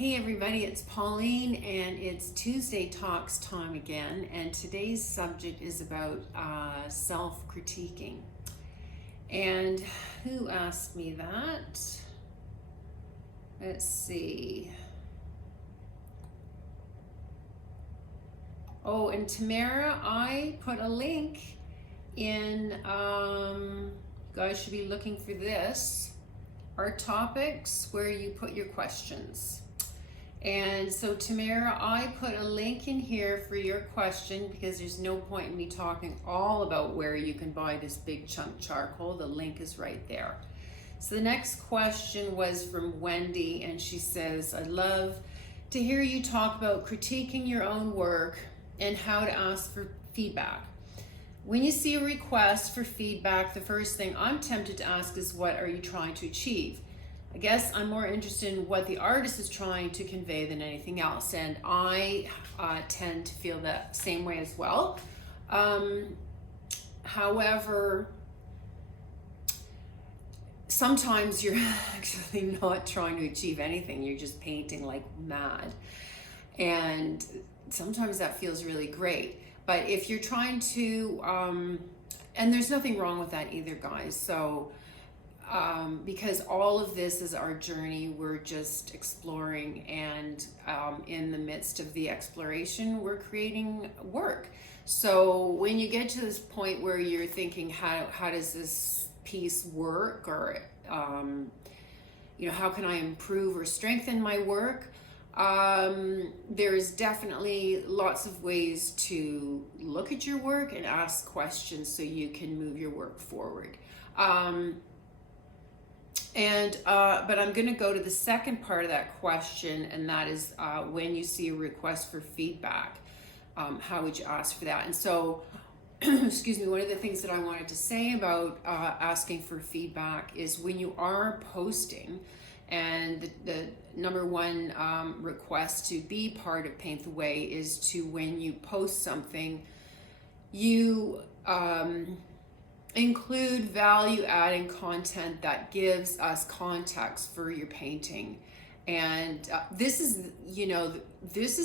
Hey everybody, it's Pauline and it's Tuesday Talks time again, and today's subject is about self-critiquing. And who asked me that? Let's see. Oh, and Tamara, I put a link in, you guys should be looking for this, our topics where you put your questions. And so Tamara, I put a link in here for your question because there's no point in me talking all about where you can buy this big chunk charcoal. The link is right there. So the next question was from Wendy, and she says, I'd love to hear you talk about critiquing your own work and how to ask for feedback. When you see a request for feedback, the first thing I'm tempted to ask is, what are you trying to achieve? I guess I'm more interested in what the artist is trying to convey than anything else, and I tend to feel the same way as well. However, sometimes you're actually not trying to achieve anything. You're just painting like mad, and sometimes that feels really great. But if you're trying to, and there's nothing wrong with that either, guys. So because all of this is our journey, we're just exploring, and in the midst of the exploration, we're creating work. So when you get to this point where you're thinking, how does this piece work, or how can I improve or strengthen my work? There's definitely lots of ways to look at your work and ask questions so you can move your work forward. But I'm going to go to the second part of that question, and that is when you see a request for feedback, how would you ask for that? And so, excuse me, one of the things that I wanted to say about asking for feedback is when you are posting, and the number one request to be part of Paint the Way is to, when you post something, you include value-adding content that gives us context for your painting. And this is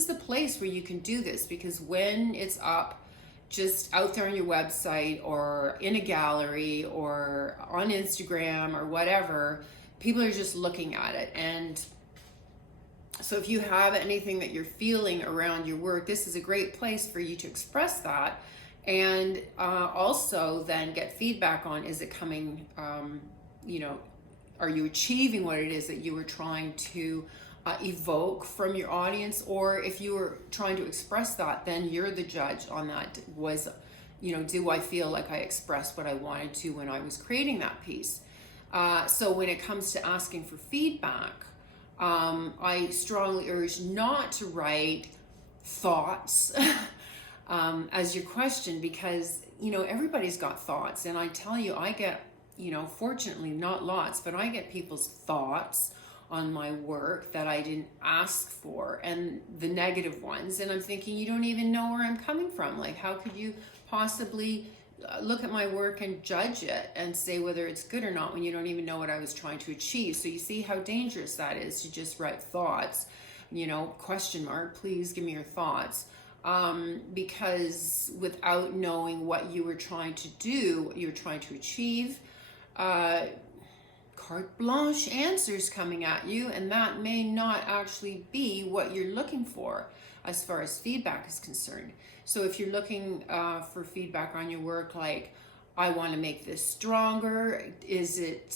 the place where you can do this, because when it's up just out there on your website or in a gallery or on Instagram or whatever, people are just looking at it. And so if you have anything that you're feeling around your work, this is a great place for you to express that. And also then get feedback on, is it coming, are you achieving what it is that you were trying to evoke from your audience? Or if you were trying to express that, then you're the judge on that. Do I feel like I expressed what I wanted to when I was creating that piece? So when it comes to asking for feedback, I strongly urge not to write thoughts as your question, because everybody's got thoughts, and I tell you, I get fortunately not lots, but I get people's thoughts on my work that I didn't ask for, and the negative ones, and I'm thinking, you don't even know where I'm coming from. Like, how could you possibly look at my work and judge it and say whether it's good or not when you don't even know what I was trying to achieve? So you see how dangerous that is, to just write thoughts, question mark, please give me your thoughts. Because without knowing what you were trying to do, you were trying to achieve, carte blanche answers coming at you, and that may not actually be what you're looking for as far as feedback is concerned. So if you're looking for feedback on your work, like, I want to make this stronger, is it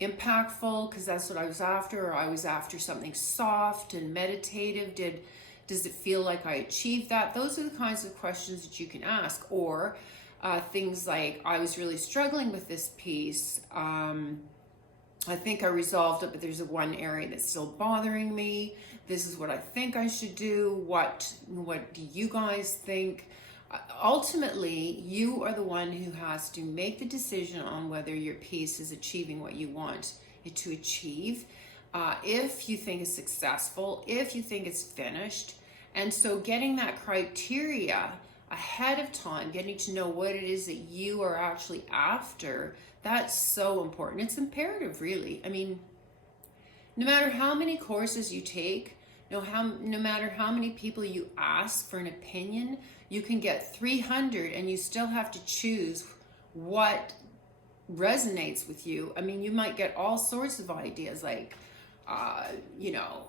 impactful, because that's what I was after, or I was after something soft and meditative, does it feel like I achieved that? Those are the kinds of questions that you can ask. Or things like, I was really struggling with this piece. I think I resolved it, but there's one area that's still bothering me. This is what I think I should do. What do you guys think? Ultimately, you are the one who has to make the decision on whether your piece is achieving what you want it to achieve. If you think it's successful, if you think it's finished. And so getting that criteria ahead of time, getting to know what it is that you are actually after, that's so important. It's imperative, really. I mean, No matter how many courses you take, no matter how many people you ask for an opinion, you can get 300 and you still have to choose what resonates with you. I mean, you might get all sorts of ideas like, you know,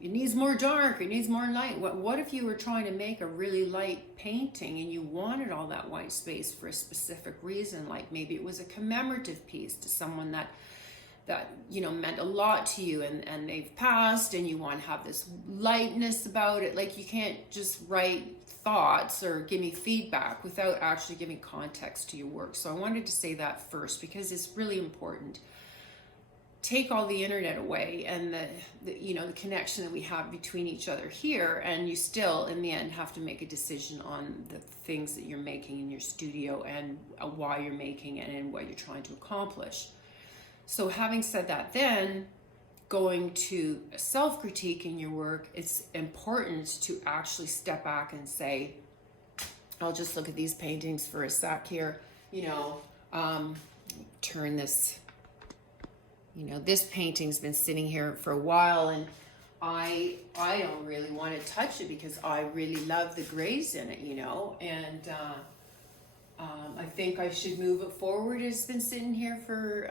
it needs more dark, it needs more light. What if you were trying to make a really light painting and you wanted all that white space for a specific reason? Like maybe it was a commemorative piece to someone that you know meant a lot to you, and they've passed, and you want to have this lightness about it. Like you can't just write thoughts or give me feedback without actually giving context to your work. So I wanted to say that first because it's really important. Take all the internet away and the you know the connection that we have between each other here, and you still in the end have to make a decision on the things that you're making in your studio and why you're making it and what you're trying to accomplish. So having said that, then going to self-critique in your work, it's important to actually step back and say, I'll just look at these paintings for a sec here, you know, turn this, you know, this painting's been sitting here for a while, and I don't really want to touch it because I really love the grays in it, you know, and I think I should move it forward. It's been sitting here for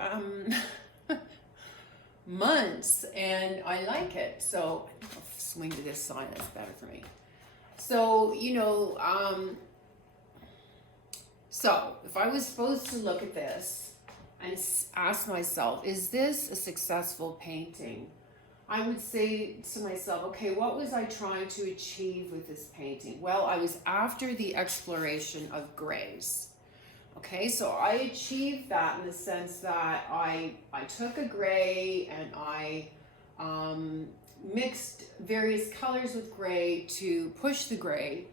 months and I like it. So I'll swing to this side, that's better for me. So, you know, so if I was supposed to look at this and ask myself, is this a successful painting? I would say to myself, okay, what was I trying to achieve with this painting? Well, I was after the exploration of grays. Okay, so I achieved that in the sense that I took a gray and I mixed various colors with gray to push the gray.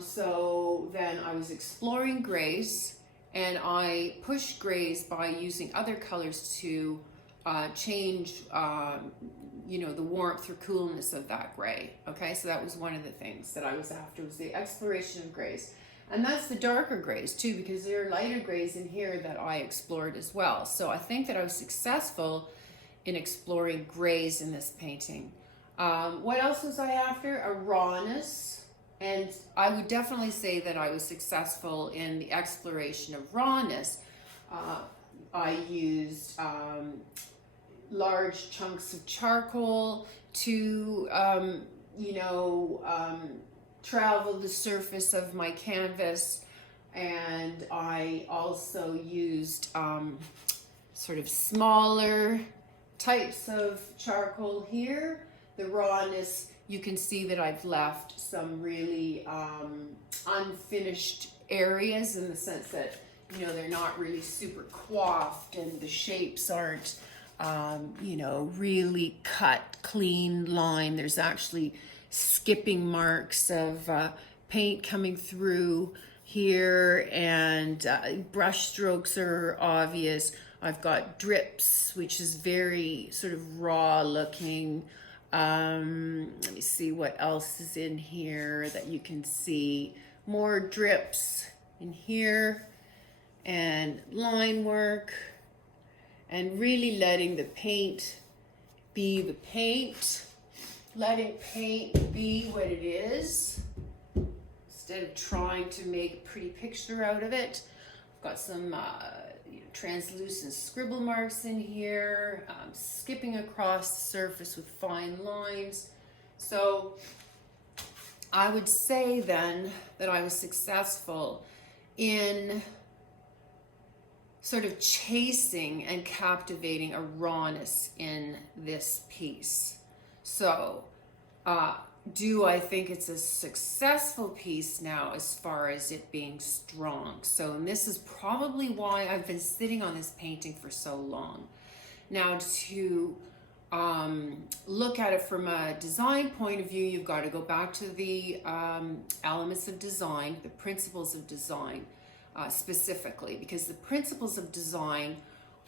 So then I was exploring grays, and I pushed grays by using other colors to change you know, the warmth or coolness of that gray. Okay, so that was one of the things that I was after, was the exploration of grays. And that's the darker grays too, because there are lighter grays in here that I explored as well. So I think that I was successful in exploring grays in this painting. What else was I after? A rawness. And I would definitely say that I was successful in the exploration of rawness. I used large chunks of charcoal to, you know, travel the surface of my canvas, and I also used sort of smaller types of charcoal here. The rawness, you can see that I've left some really unfinished areas in the sense that, you know, they're not really super coiffed and the shapes aren't you know, really cut, clean line. There's actually skipping marks of paint coming through here, and brush strokes are obvious. I've got drips, which is very sort of raw looking. Let me see what else is in here that you can see. More drips in here, and line work, and really letting the paint be the paint, letting paint be what it is instead of trying to make a pretty picture out of it. I've got some you know, translucent scribble marks in here, skipping across the surface with fine lines. So I would say then that I was successful in sort of chasing and captivating a rawness in this piece. So do I think it's a successful piece now as far as it being strong? So, and this is probably why I've been sitting on this painting for so long. Now, to look at it from a design point of view, you've got to go back to the elements of design, the principles of design specifically, because the principles of design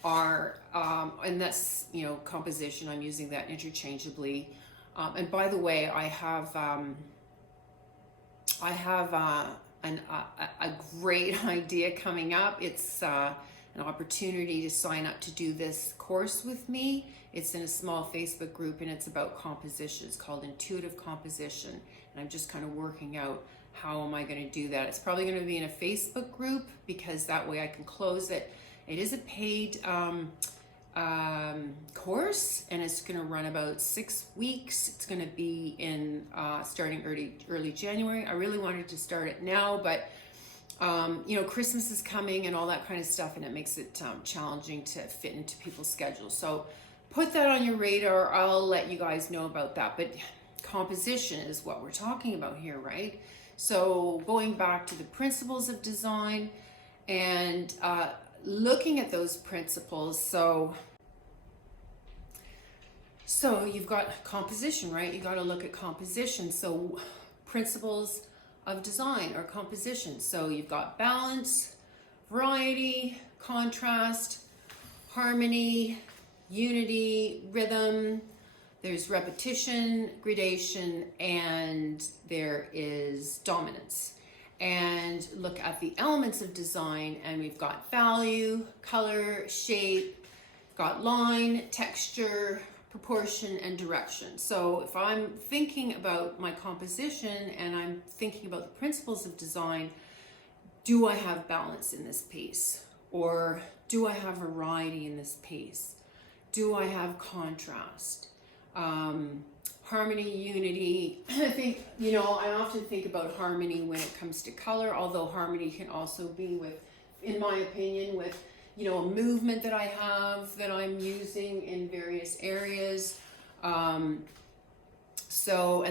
are, and that's, you know, composition, I'm using that interchangeably. And by the way, I have a great idea coming up. It's, and an opportunity to sign up to do this course with me. It's in a small Facebook group, and it's about composition. It's called Intuitive Composition, and I'm just kind of working out how am I going to do that. It's probably going to be in a Facebook group because that way I can close it. It is a paid course, and it's going to run about 6 weeks. It's going to be in starting early January. I really wanted to start it now, but Christmas is coming and all that kind of stuff, and it makes it challenging to fit into people's schedules. So put that on your radar. I'll let you guys know about that. But composition is what we're talking about here, right? So going back to the principles of design and looking at those principles. So you've got composition, right? You got to look at composition. So principles of design or composition. So you've got balance, variety, contrast, harmony, unity, rhythm. There's repetition, gradation, and there is dominance. And look at the elements of design, and we've got value, color, shape, got line, texture, proportion, and direction. So if I'm thinking about my composition and I'm thinking about the principles of design, do I have balance in this piece? Or do I have variety in this piece? Do I have contrast? Harmony, unity. I think, I often think about harmony when it comes to color, although harmony can also be with, in my opinion, with, a movement that I have that I'm using in various areas. And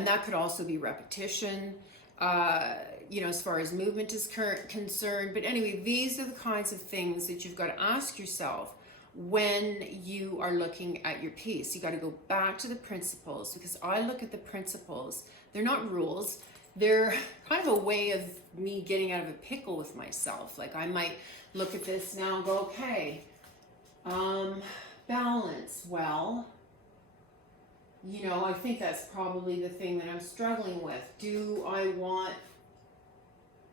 that could also be repetition, as far as movement is concerned. But anyway, these are the kinds of things that you've got to ask yourself when you are looking at your piece. You got to go back to the principles, because I look at the principles. They're not rules. They're kind of a way of me getting out of a pickle with myself. Like I might look at this now and go, okay, balance. Well, I think that's probably the thing that I'm struggling with. Do I want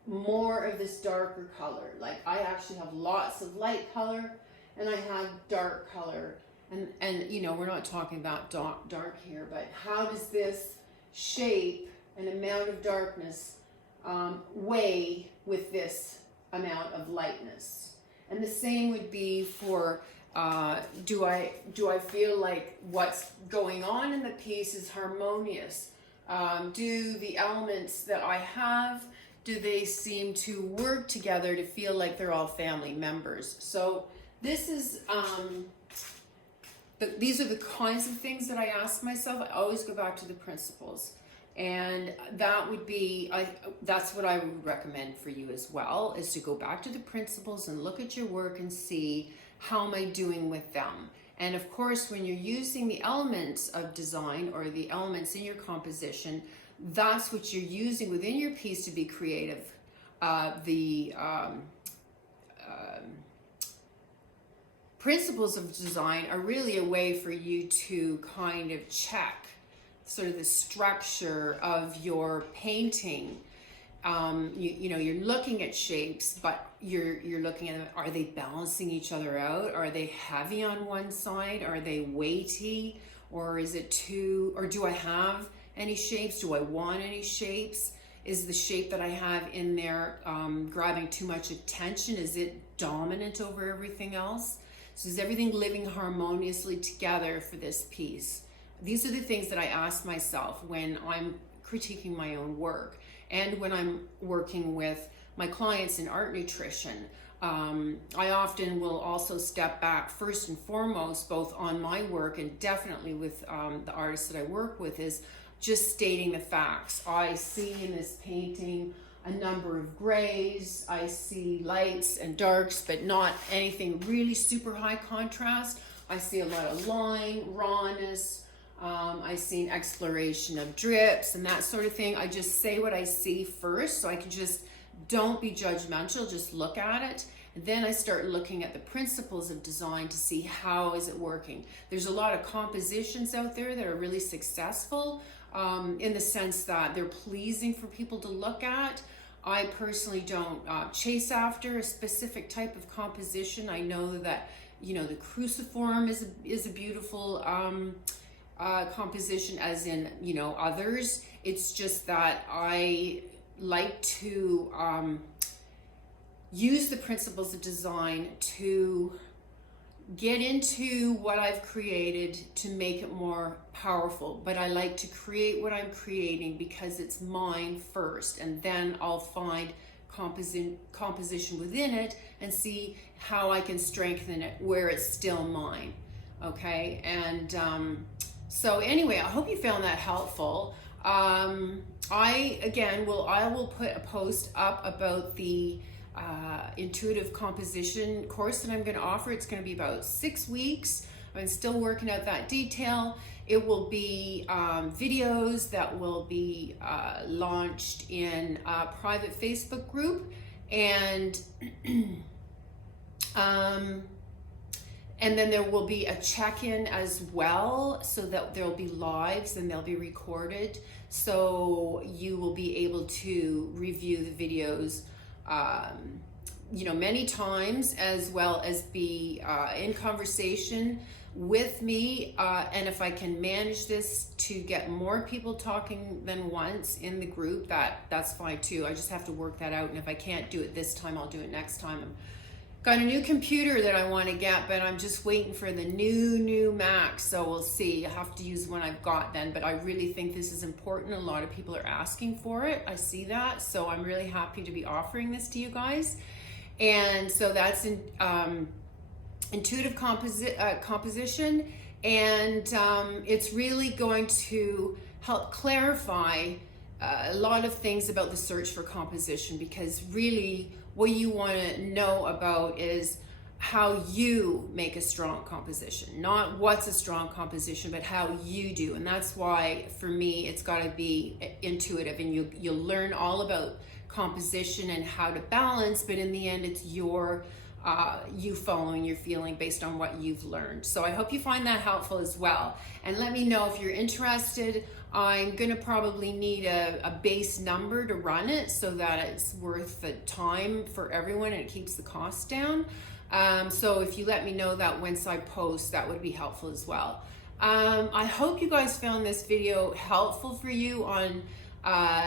more of this darker color? Like I actually have lots of light color and I have dark color. And we're not talking about dark here, but how does this shape and amount of darkness weigh with this amount of lightness? And the same would be for do I feel like what's going on in the piece is harmonious? Do the elements that I have, do they seem to work together to feel like they're all family members? So this is these are the kinds of things that I ask myself. I always go back to the principles. And that would be, that's what I would recommend for you as well, is to go back to the principles and look at your work and see, how am I doing with them? And of course, when you're using the elements of design or the elements in your composition, that's what you're using within your piece to be creative. Principles of design are really a way for you to kind of check sort of the structure of your painting. You're looking at shapes, but you're looking at them. Are they balancing each other out? Are they heavy on one side? Are they weighty? Or is it too, or do I have any shapes? Do I want any shapes? Is the shape that I have in there grabbing too much attention? Is it dominant over everything else? So is everything living harmoniously together for this piece? These are the things that I ask myself when I'm critiquing my own work and when I'm working with my clients in art nutrition. I often will also step back first and foremost, both on my work and definitely with the artists that I work with, is just stating the facts. I see in this painting a number of grays, I see lights and darks, but not anything really super high contrast. I see a lot of line, rawness, I see an exploration of drips and that sort of thing. I just say what I see first, so I can just, don't be judgmental, just look at it. And then I start looking at the principles of design to see how is it working. There's a lot of compositions out there that are really successful in the sense that they're pleasing for people to look at. I personally don't chase after a specific type of composition. I know that, you know, the cruciform is a beautiful composition, as in, you know, others. It's just that I like to use the principles of design to get into what I've created to make it more powerful. But I like to create what I'm creating because it's mine first, and then I'll find composition within it and see how I can strengthen it where it's still mine. Okay, and so anyway, I hope you found that helpful. I will put a post up about the intuitive composition course that I'm going to offer. It's going to be about 6 weeks. I'm still working out that detail. It will be videos that will be launched in a private Facebook group, and and then there will be a check-in as well, so that there'll be lives and they'll be recorded, so you will be able to review the videos you know, many times, as well as be in conversation with me, and if I can manage this to get more people talking than once in the group, that's fine too. I just have to work that out, and if I can't do it this time, I'll do it next time. I've got a new computer that I want to get, but I'm just waiting for the new Mac, so we'll see. I have to use one I've got then, but I really think this is important. A lot of people are asking for it. I see that, so I'm really happy to be offering this to you guys. And so that's in intuitive composition, and it's really going to help clarify a lot of things about the search for composition, because really what you want to know about is how you make a strong composition, not what's a strong composition, but how you do. And that's why for me it's got to be intuitive, and you'll learn all about composition and how to balance, but in the end it's your you following your feeling based on what you've learned. So I hope you find that helpful as well, and let me know if you're interested. I'm gonna probably need a base number to run it so that it's worth the time for everyone and it keeps the cost down. So if you let me know that once I post, that would be helpful as well. I hope you guys found this video helpful for you on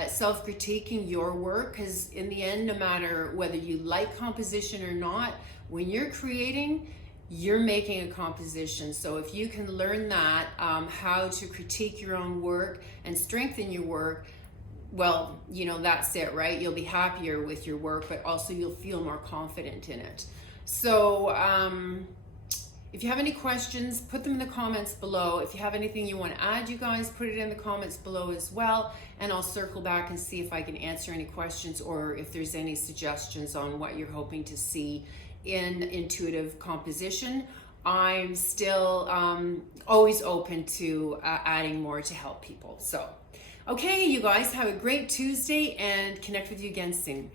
self-critiquing your work, because in the end, no matter whether you like composition or not, when you're creating, you're making a composition. So if you can learn that, how to critique your own work and strengthen your work, well, you know, that's it, right? You'll be happier with your work, but also you'll feel more confident in it. So if you have any questions, put them in the comments below. If you have anything you want to add, you guys, put it in the comments below as well, and I'll circle back and see if I can answer any questions, or if there's any suggestions on what you're hoping to see in intuitive composition. I'm still always open to adding more to help people. So, okay, you guys, have a great Tuesday, and connect with you again soon.